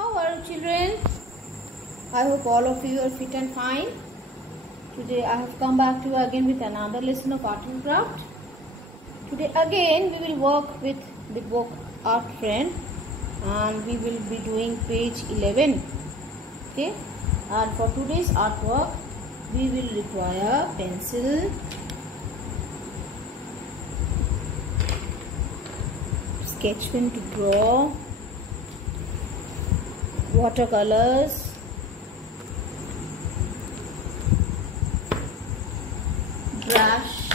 How are you, children? I hope all of you are fit and fine. Today I have come back to you again with another lesson of art and craft. Today again we will work with the book Art Friend and we will be doing page 11. Okay, and for today's artwork we will require pencil, sketch pen to draw, watercolors, brush,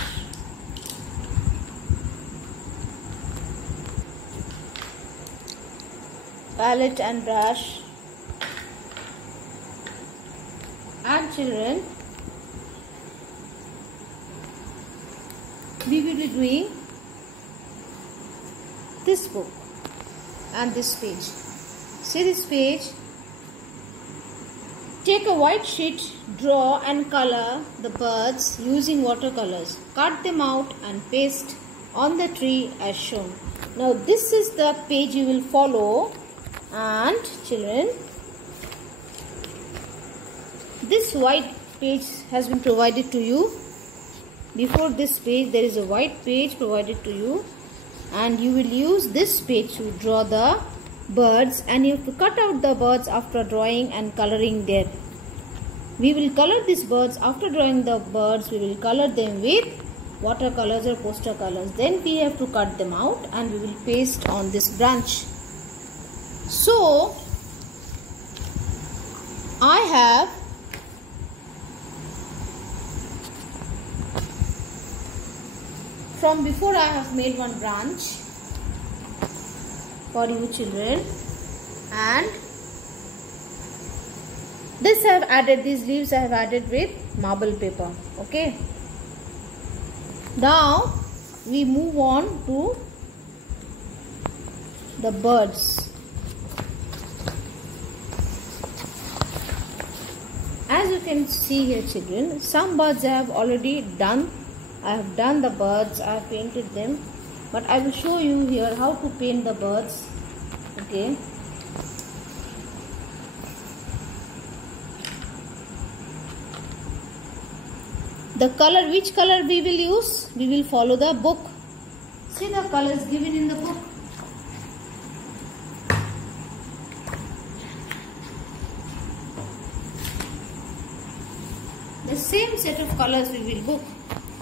palette and brush, and children, we will be doing this book and this page. See this page? Take a white sheet, draw and color the birds using watercolors. Cut them out and paste on the tree as shown. Now this is the page you will follow, and children, this white page has been provided to you. Before this page there is a white page provided to you, and you will use this page to draw the birds, and you have to cut out the birds after drawing and coloring them. We will color these birds. After drawing the birds, we will color them with watercolors or poster colors. Then we have to cut them out and we will paste on this branch. So I have from before I have made one branch for you children, and this I have added, these leaves I have added with marble paper. Okay, now we move on to the birds. As you can see here children, some birds I have already done. I have done the birds, I have painted them, but I will show you here how to paint the birds. Okay, the color, which color we will use? We will follow the book. See the colors given in the book. The same set of colors we will book.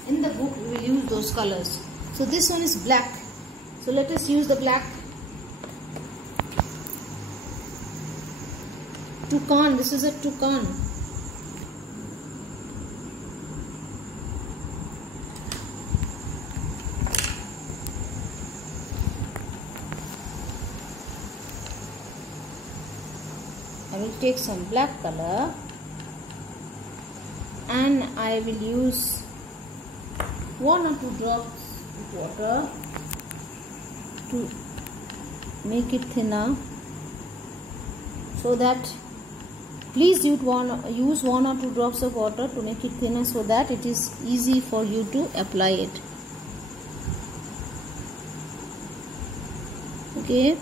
In the book we will use those colors. So this one is black. So let us use the black. Toucan. This is a toucan. I will take some black color and I will use 1 or 2 drops of water to make it thinner, so that please use 1 or 2 drops of water to make it thinner, so that it is easy for you to apply it. Okay,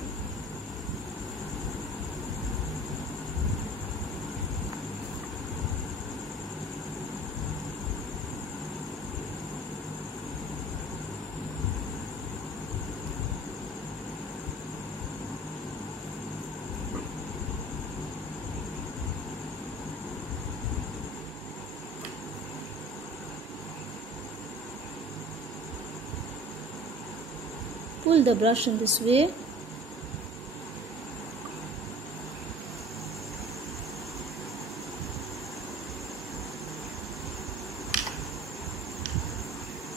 pull the brush in this way.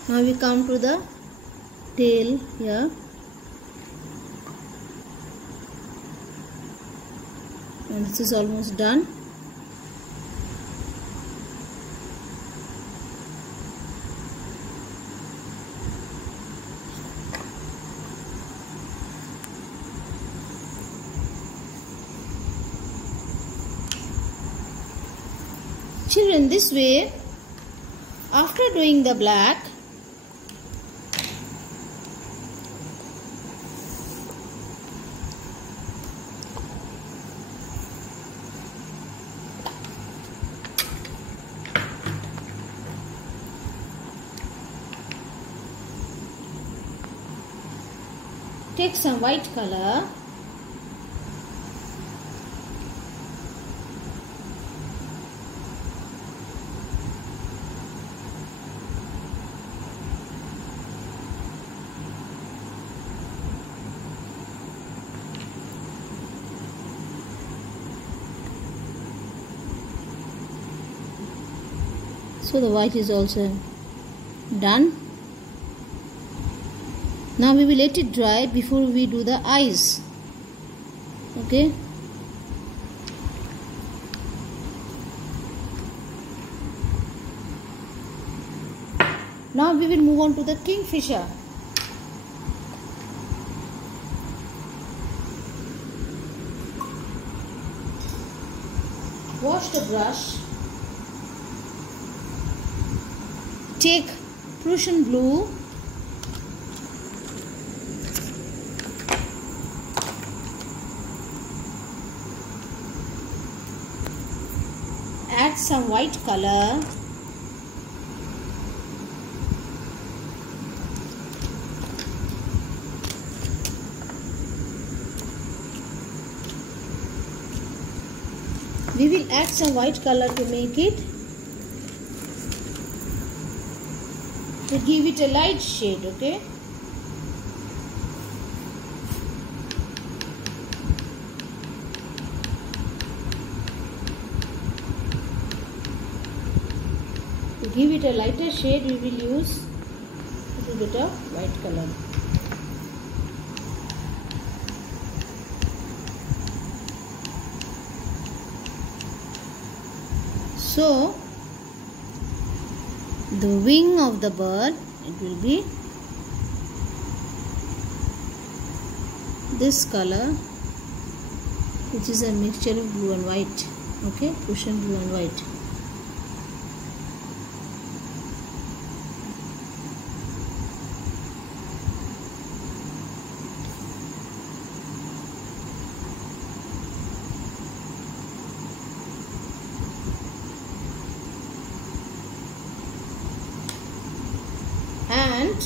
Now we come to the tail here. And this is almost done. Children, this way, after doing the black, take some white color. So the white is also done. Now we will let it dry before we do the eyes. Okay. Now we will move on to the kingfisher. Wash the brush. Take Prussian blue. Add some white color. We will add some white color to make it, to give it a light shade, okay? To give it a lighter shade, we will use a little bit of white color. So, the wing of the bird, it will be this color, which is a mixture of blue and white. Okay, Prussian blue and white. And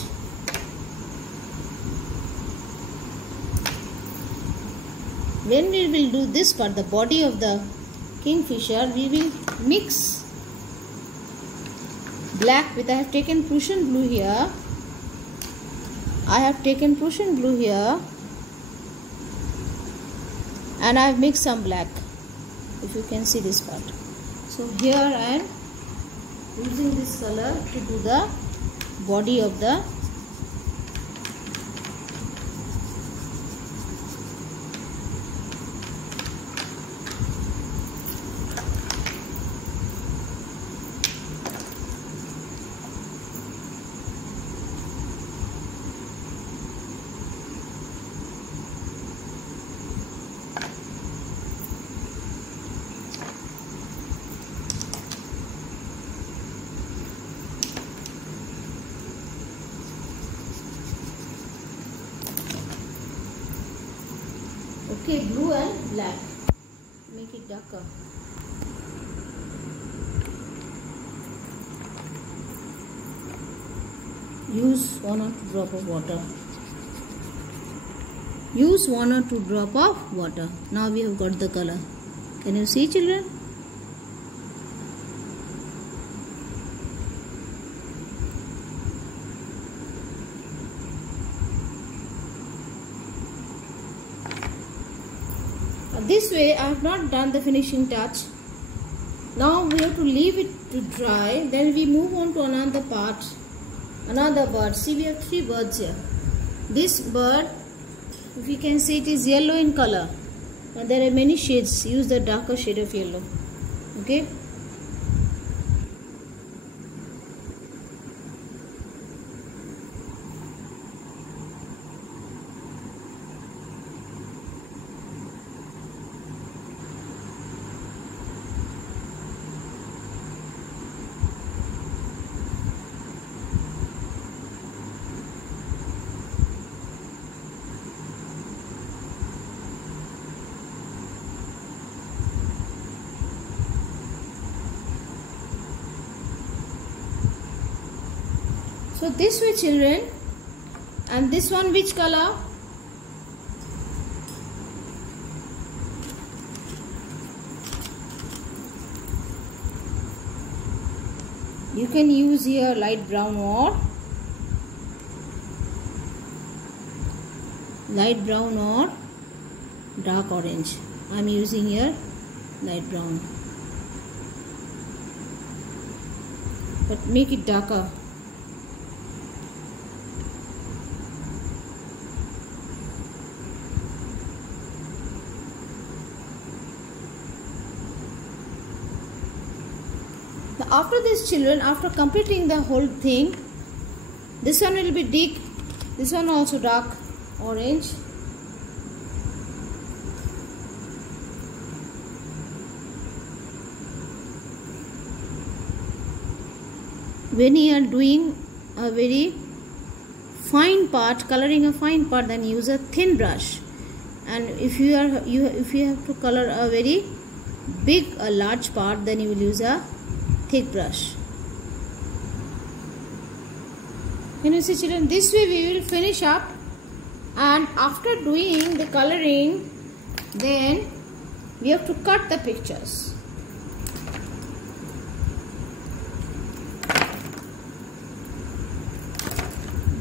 when we will do this part, the body of the kingfisher, we will mix black with, I have taken Prussian blue here. I have taken Prussian blue here and I have mixed some black, if you can see this part. So here I am using this color to do the body of the okay, blue and black. Make it darker. Use 1 or 2 drop of water. Use 1 or 2 drop of water. Now we have got the color. Can you see, children? This way I have not done the finishing touch. Now we have to leave it to dry. Then we move on to another part, another bird. See, we have 3 birds here. This bird, if you can see, it is yellow in color. And there are many shades. Use the darker shade of yellow. Okay. So this way, children, and this one which color? You can use here light brown or dark orange. I am using here light brown, but make it darker. Now after this, children, after completing the whole thing, this one will be deep, this one also dark orange. When you are doing a very fine part, coloring a fine part, then use a thin brush. And if you have to color a very large part, then you will use a thick brush. Can you see, children? This way we will finish up, and after doing the coloring, then we have to cut the pictures.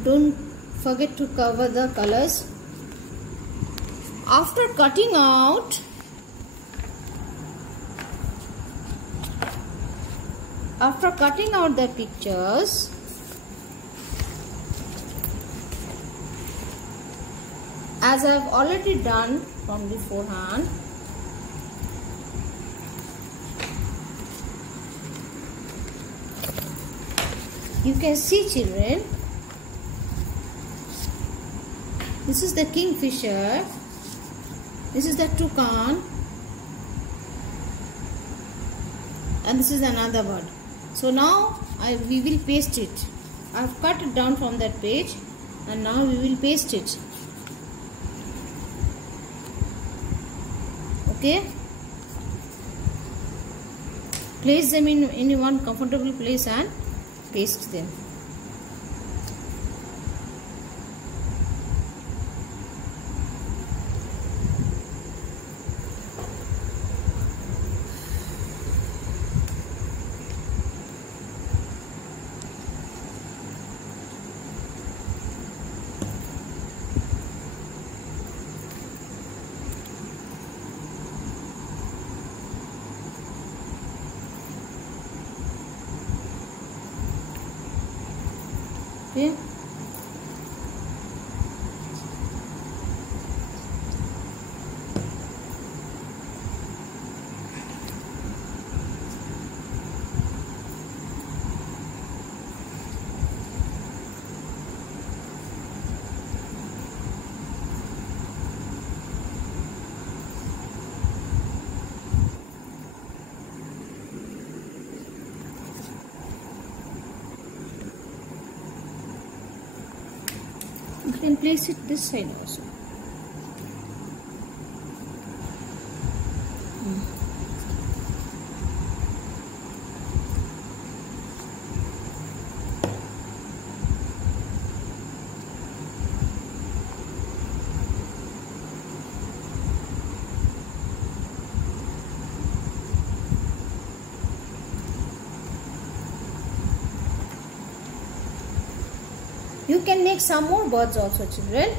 Don't forget to cover the colors. After cutting out, the pictures, as I have already done from beforehand, you can see, children, this is the kingfisher, this is the toucan, and this is another bird. So now we will paste it. I have cut it down from that page, and now we will paste it. Okay, place them in one comfortable place and paste them. Okay. You can place it this side also. You can make some more birds also, children.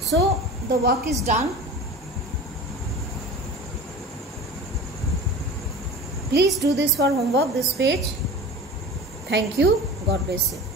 So the work is done. Please do this for homework, this page. Thank you. God bless you.